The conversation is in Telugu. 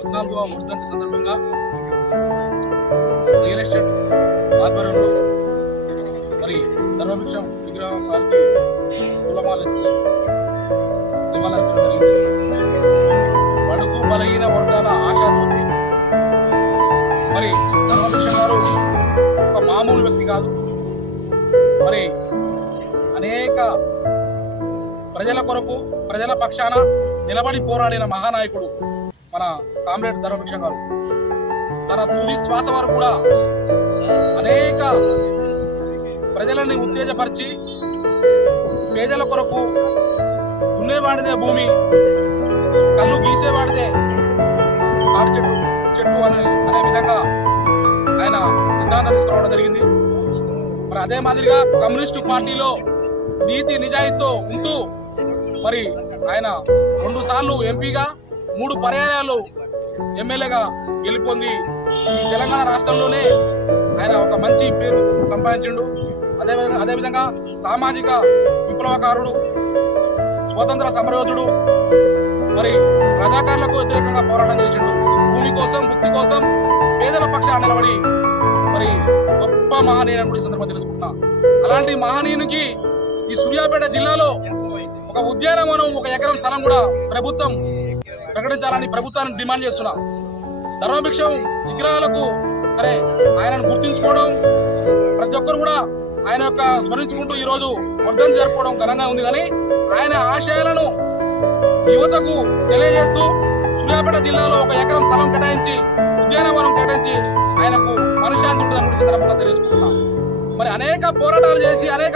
పద్నాలుగవ వర్ధంతి సందర్భంగా రియల్ ఎస్టేట్ ఆధ్వర్యంలో మరి ధర్మభిక్షం విగ్రహం వారికి పూలమాలేసి నివాళులర్పణ జరిగింది. బడుగు బలహీన వర్గాల ఆశాజ్యోతి మరి ధర్మభిక్షం గారు ఒక మామూలు వ్యక్తి కాదు. మరి అనేక ప్రజల కొరకు ప్రజల పక్షాన నిలబడి పోరాడిన మహానాయకుడు మన కామ్రేడ్ ధర్మభిక్ష గారు తన తుది శ్వాస వరకు కూడా అనేక ప్రజలని ఉత్తేజపరిచి పేదల కొరకు దున్నేవాడిదే భూమి కళ్ళు గీసేవాడిదే తాటి చెట్టు చెట్టు అని అనే విధంగా ఆయన సిద్ధాంతం తీసుకురావడం జరిగింది. మరి అదే మాదిరిగా కమ్యూనిస్టు పార్టీలో నీతి నిజాయితీతో ఉంటూ మరి ఆయన రెండు సార్లు ఎంపీగా మూడు పర్యాయాలు ఎమ్మెల్యేగా గెలుపొంది ఈ తెలంగాణ రాష్ట్రంలోనే ఆయన ఒక మంచి పేరు సంపాదించిండు. అదేవిధంగా అదేవిధంగా సామాజిక విప్లవకారుడు స్వతంత్ర సమరయోధుడు మరి రజాకారులకు వ్యతిరేకంగా పోరాటం చేసిండు. భూమి కోసం ముక్తి కోసం పేదల పక్షాన నిలబడి మరి గొప్ప మహనీయుని కూడా సందర్భంగా తెలుసుకుంటా. అలాంటి మహనీయునికి ఈ సూర్యాపేట జిల్లాలో ఒక ఉద్యానవనం ఒక ఎకరం స్థలం కూడా ప్రభుత్వం ప్రకటించాలని ప్రభుత్వాన్ని డిమాండ్ చేస్తున్నా. ధర్మభిక్షం విగ్రహాలకు సరే ఆయనను గుర్తించుకోవడం ప్రతి ఒక్కరు కూడా ఆయన యొక్క స్మరించుకుంటూ ఈ రోజు వర్ధం జరుపుకోవడం ఘనంగా ఉంది. కానీ ఆయన ఆశయాలను యువతకు తెలియజేస్తూ సూర్యాపేట జిల్లాలో ఒక ఎకరం స్థలం కేటాయించి ఉద్యానవనం కేటాయించి ఆయనకు మనశ్శాంతి ఉంటుందని కూడా సందర్భంగా తెలుసుకుంటున్నాం మరి అనేక పోరాటాలు చేసి అనేక